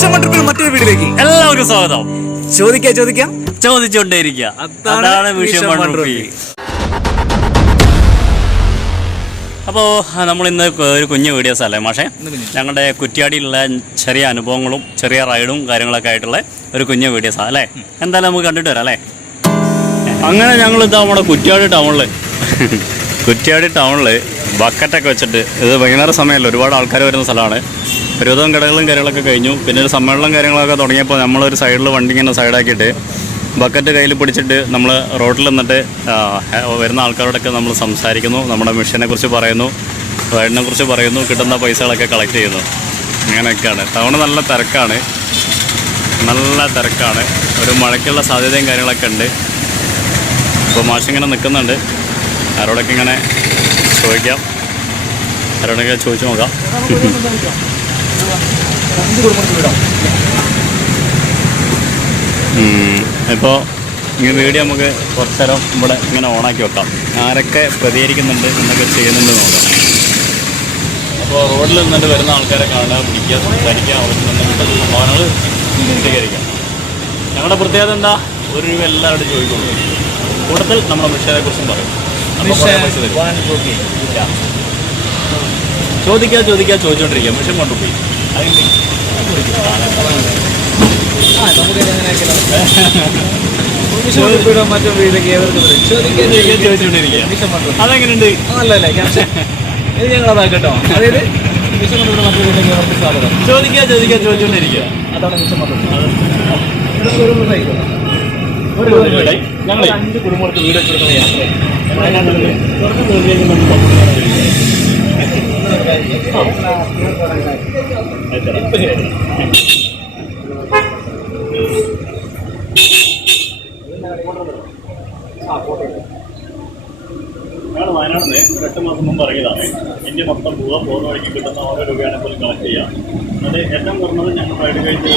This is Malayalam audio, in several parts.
മിഷൻ വണ്ടർഫുൾ മറ്റൊരു വീഡിയോയിലേക്ക് എല്ലാവർക്കും സ്വാഗതം. ചോദിക്കാം ചോദിച്ചുകൊണ്ടേയിരിക്കുക. അതാണ് മിഷൻ വണ്ടർഫുൾ. അപ്പോൾ നമ്മളിന്ന് ഒരു കുഞ്ഞു വീഡിയോസ് അല്ലേ മാഷേ, ഞങ്ങളുടെ കുറ്റ്യാടിയിലുള്ള ചെറിയ അനുഭവങ്ങളും ചെറിയ റൈഡും കാര്യങ്ങളൊക്കെ ആയിട്ടുള്ള ഒരു കുഞ്ഞു വീഡിയോസാണ് അല്ലേ. എന്തായാലും നമുക്ക് കണ്ടിട്ട് വരാം അല്ലേ. അങ്ങനെ ഞങ്ങളിതാ നമ്മുടെ കുറ്റ്യാടി ടൗണിൽ ബക്കറ്റൊക്കെ വെച്ചിട്ട്, ഇത് വൈകുന്നേരം സമയമല്ല, ഒരുപാട് ആൾക്കാർ വരുന്ന സ്ഥലമാണ്. ഒരുവിധം കടകളും കാര്യങ്ങളൊക്കെ കഴിഞ്ഞു. പിന്നെ ഒരു സമ്മേളനം കാര്യങ്ങളൊക്കെ തുടങ്ങിയപ്പോൾ നമ്മളൊരു സൈഡിൽ വണ്ടി ഇങ്ങനെ സൈഡാക്കിയിട്ട് ബക്കറ്റ് കയ്യിൽ പിടിച്ചിട്ട് നമ്മൾ റോഡിൽ നിന്നിട്ട് വരുന്ന ആൾക്കാരോടൊക്കെ നമ്മൾ സംസാരിക്കുന്നു, നമ്മുടെ മിഷനെ കുറിച്ച് പറയുന്നു, റൈഡിനെ കുറിച്ച് പറയുന്നു, കിട്ടുന്ന പൈസകളൊക്കെ കളക്ട് ചെയ്യുന്നു. അങ്ങനെയൊക്കെയാണ്. ടൗണ് നല്ല തിരക്കാണ്. ഒരു മഴയ്ക്കുള്ള സാധ്യതയും കാര്യങ്ങളൊക്കെ ഉണ്ട്. അപ്പോൾ മാഷിങ്ങനെ നിൽക്കുന്നുണ്ട്. ആരോടൊക്കെ ഇങ്ങനെ ചോദിക്കാം, ആരോടൊക്കെ ചോദിച്ചു നോക്കാം. ഇപ്പോൾ ഈ വീഡിയോ നമുക്ക് കുറച്ച് നേരം ഇവിടെ ഇങ്ങനെ ഓണാക്കി വെക്കാം. ആരൊക്കെ പ്രതികരിക്കുന്നുണ്ട് എന്നൊക്കെ ചെയ്യുന്നുണ്ട് നോക്കാം. അപ്പോൾ റോഡിൽ നിന്നിട്ട് വരുന്ന ആൾക്കാരെ കാണുക, പിടിക്കുക, സംസാരിക്കുക, അവർക്ക് നിന്നിട്ട് സംഭാവനകൾ സ്വീകരിക്കാം. ഞങ്ങളുടെ പ്രത്യേകത എന്താ, ഒരു രൂപ എല്ലാവരോടും ചോദിക്കുള്ളൂ. കൂടുതൽ നമ്മുടെ മിഷനെ കുറിച്ചും പറയും. ചോദിച്ചോണ്ടിരിക്കുക. മിഷൻ കൊണ്ടുപോയി അതെങ്ങനെയുണ്ട്? ഇത് ഞങ്ങളതാക്കട്ടോ. അതായത് മിഷൻ കൊണ്ടുപോയി മറ്റൊരു വീട്ടിലേക്ക് അവർക്ക് സ്വാഗതം. ചോദിച്ചോണ്ടിരിക്കുക. അതാണ് മിഷൻ കൊണ്ടുപോയി. ഞങ്ങൾ 5 കുടുംബങ്ങൾക്ക് വീട് വെച്ചെടുക്കുന്ന യാത്ര. ഞങ്ങൾ വയനാട്ടിൽ നിന്ന് 8 മാസം മുമ്പ് ഇറങ്ങിയതാണ്. ഇന്ത്യ മൊത്തം പോകുന്ന വഴിക്ക് കിട്ടുന്ന ഓരോ രൂപയാണ് പോലും കളക്ട് ചെയ്യാം. അത് ഏറ്റവും കുറഞ്ഞത് ഞങ്ങൾ റൈഡ് കഴിഞ്ഞ്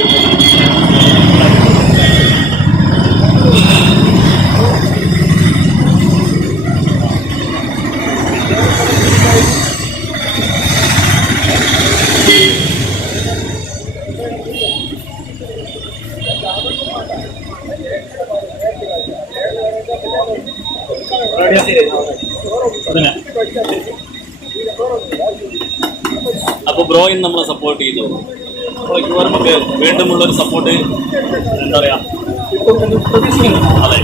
അപ്പോൾ ബ്രോയും നമ്മളെ സപ്പോർട്ട് ചെയ്തു. നമുക്ക് വീണ്ടുമുള്ളൊരു സപ്പോർട്ട് എന്താ പറയാ, അതെ.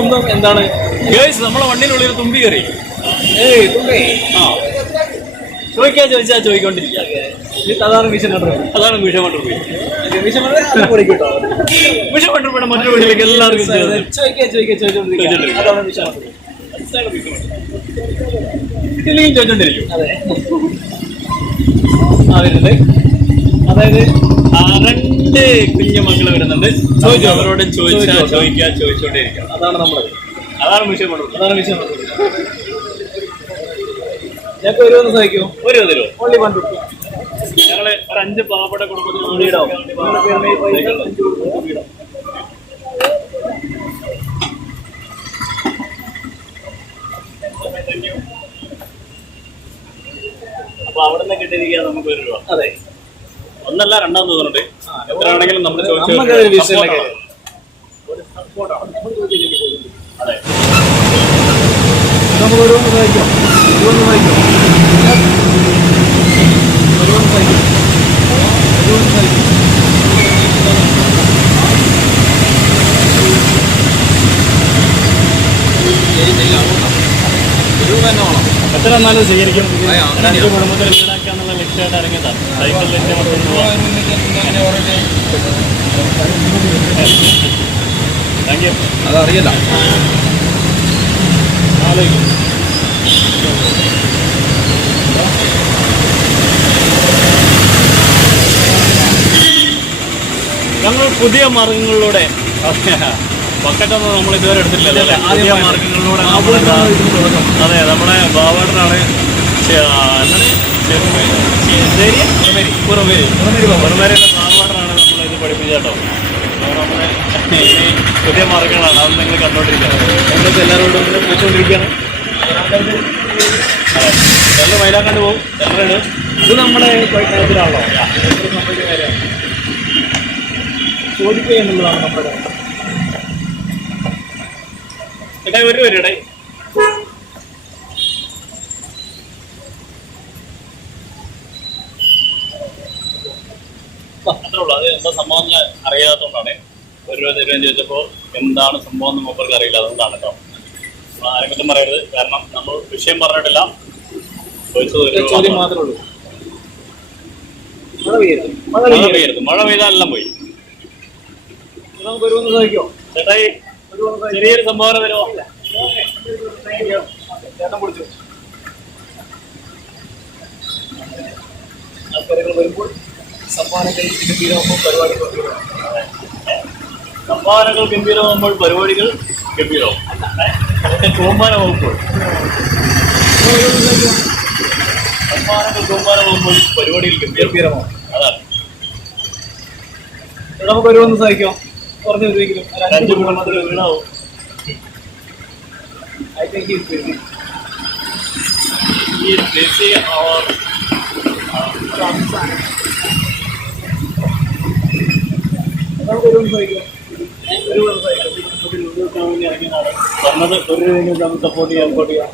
ഒന്നും എന്താണ് നമ്മളെ വണ്ടിനുള്ളിൽ തുമ്പി കയറി. ചോദിച്ചാൽ ചോദിക്കൊണ്ടിരിക്കുക. അതാണ് മിഷൻ വണ്ടർഫുൾ. മിഷൻ വണ്ടർഫുൾ മറ്റൊരു വീട്ടിലേക്ക് എല്ലാവർക്കും ചോദിച്ചോണ്ടിരിക്കും. വരുന്നുണ്ട്. അതായത് 2 കുഞ്ഞു മക്കള് വരുന്നുണ്ട്. അവരോട് ചോദിച്ചോണ്ടിരിക്കുക. അതാണ് മിഷൻ വണ്ടർഫുൾ. ഞങ്ങൾക്ക് ഒരു ദിവസം സഹിക്കും. ഒരു തരുമോ? ഓൺലി 1 രൂപ. ഞങ്ങള് ഒരു 5 പാവപ്പെട്ട കുടുംബത്തിന് അപ്പൊ അവിടെ നിന്ന് കിട്ടിയിരിക്കുക നമുക്ക് 1 രൂപ. അതെ, ഒന്നല്ല 2 തോന്നുന്നുണ്ട്. എത്രയാണെങ്കിലും നമ്മൾ ചോദിച്ചു. അതെ, നമുക്ക് ഒരു സഹിക്കും. എത്ര എന്നാലും സ്വീകരിക്കും. 2 കുടുംബത്തിൽ വീടാക്കാന്നുള്ള ലക്ഷ്യമായിട്ട് ഇറങ്ങിയതാണ്. സൈക്കിളിൽ താങ്ക് യു. അതറിയില്ല. ഞങ്ങൾ പുതിയ മാർഗങ്ങളിലൂടെ, ബക്കറ്റൊന്നും നമ്മൾ ഇതുവരെ എടുത്തിട്ടില്ലല്ലോ അല്ലേ. പുതിയ മാർഗങ്ങളിലൂടെ അതെ, നമ്മുടെ ബാബാട്ടനാണ് ബാബാട്ടനാണ് നമ്മൾ ഇത് പഠിപ്പിച്ച കേട്ടോ. നമ്മുടെ പുതിയ മാർഗങ്ങളാണ്, അത് നിങ്ങൾ കണ്ടോണ്ടിരിക്കുകയാണ്. നമ്മളിപ്പോൾ എല്ലാവരോടും പോയിക്കൊണ്ടിരിക്കുകയാണ്. നല്ല മൈലാക്കാണ്ട് പോകും. ഇത് നമ്മുടെ ഇതിലാണല്ലോ. യോജിക്കുക എന്നുള്ളതാണ് നമ്മുടെ ചേട്ടാ ഒരു വരൂടെ അത്രേ ഉള്ളൂ. അത് എന്താ സംഭവം എന്ന് അറിയാത്തതുകൊണ്ടാണ്. ഒരു രൂപ തരുമെന്ന് ചോദിച്ചപ്പോൾ എന്താണ് സംഭവം എന്ന് മൂപ്പർക്ക് അറിയില്ല. അതുകൊണ്ടാണ് കേട്ടോ. ആരും കുറ്റം പറയരുത്. കാരണം നമ്മൾ വിഷയം പറഞ്ഞിട്ടില്ല. ചോദ്യം മാത്രമേ ഉള്ളൂ. മഴ പെയ്താലെല്ലാം പോയി. നമുക്ക് വരുമെന്ന് സാധിക്കോ ചേട്ടായി? ചെറിയൊരു സംഭാവന തരുമോ? ചേട്ടൻ പിടിച്ചു. ആൾക്കാരുകൾ വരുമ്പോൾ സംഭാവനകൾ ഗംഭീരമാകുമ്പോൾ പരിപാടികൾ ഗംഭീരമാവും. കൂമ്പാരമാകുമ്പോൾ പരിപാടികൾ ഗംഭീരമാവും. അതാണ്. നമുക്ക് വരുമെന്ന് സാധിക്കോ? കുറഞ്ഞ രൂപയെങ്കിലും 5 കുടുംബത്തിൽ വീണാവും. I think he's busy. He is busy or നമുക്ക് വരുമെന്ന് സാധിക്കോ? പറഞ്ഞത് ഒരു രൂപയെങ്കിലും നമുക്ക് സപ്പോർട്ട് ചെയ്യാം.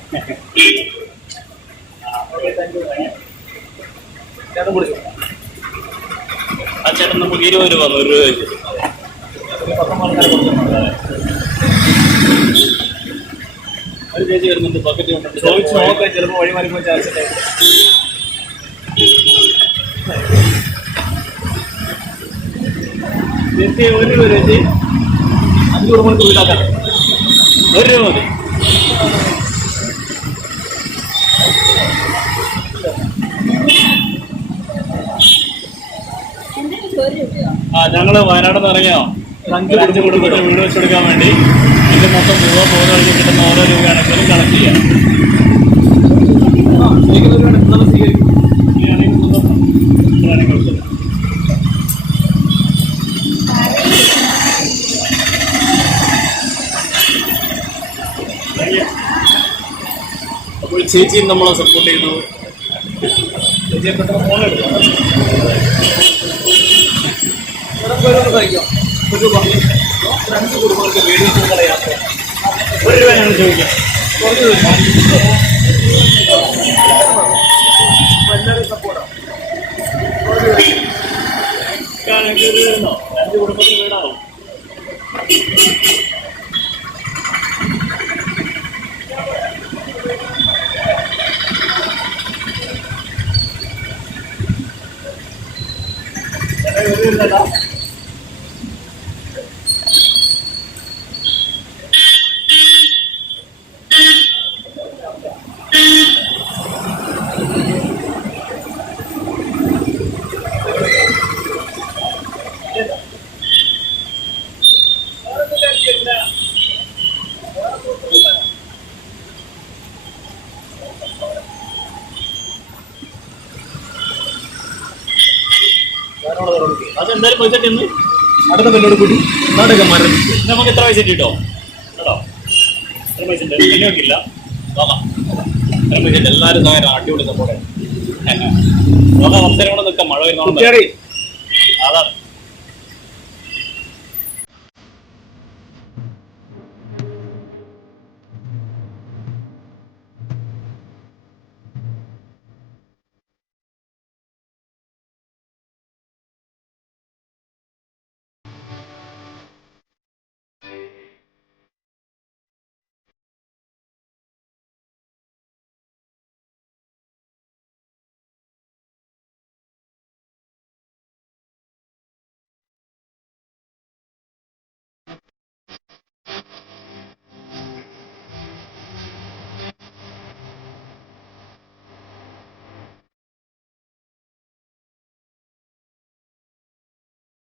ചേട്ടൻ പിടിച്ചു. ആ ചേട്ടൻ നമുക്ക് 20 രൂപ 1 രൂപ വെച്ചിട്ട് 10 ആൾക്കാരെ കൊടുക്കുന്നുണ്ട്. ഒരു ചേച്ചി വരുന്നുണ്ട്. ബക്കറ്റ് കൊണ്ടുണ്ട്. ചോദിച്ചു നോക്കാം. ചിലപ്പോൾ വഴിമാറി പോയി ചാർജ് ചേച്ചി 1 രൂപ ചേച്ചി 5 കുടുംബങ്ങൾക്ക് വീടാക്കാൻ 1 രൂപ മതി. ഞങ്ങള് വയനാട് നിന്ന് ഇറങ്ങിയോ 5 കുടുംബത്തിന് വീട് വെച്ചെടുക്കാൻ വേണ്ടി. ഇതിന്റെ മൊത്തം രൂപ പോകുന്ന കഴിഞ്ഞ് കിട്ടുന്ന ഓരോ രൂപയാണെങ്കിലും കളക്ട് ചെയ്യാം. അപ്പോൾ ചേച്ചിയും നമ്മളെ സപ്പോർട്ട് ചെയ്തു. ചേച്ചിയെ പെട്ടെന്ന് ഫോൺ എടുക്കാം. സഹിക്കാം. 1 രൂപ 5 കുടുംബങ്ങൾക്ക് വീട് വെച്ചുള്ള യാത്ര 1 രൂപയാണ് ചോദിക്കാം. കുറഞ്ഞു എല്ലാവരും സപ്പോർട്ടാണ്. 5 കുടുംബത്തിന് വീടാവും. അതെന്തായാലും പൈസ ഇന്ന് അടുത്ത പെല്ലോട് കൂടി നാടകന്മാരെ നമുക്ക് എത്ര പൈസ കിട്ടോ കേട്ടോ? എത്ര പൈസ ഉണ്ട്? പിന്നെ നോക്കില്ല. നോക്കാം എത്ര പൈസ ഉണ്ട്. എല്ലാവരും നേരം അടിപൊളി സപ്പോർട്ട് നോക്കാം. അവസരം കൂടെ നിൽക്കാം. മഴ വരുന്നോണ്ട്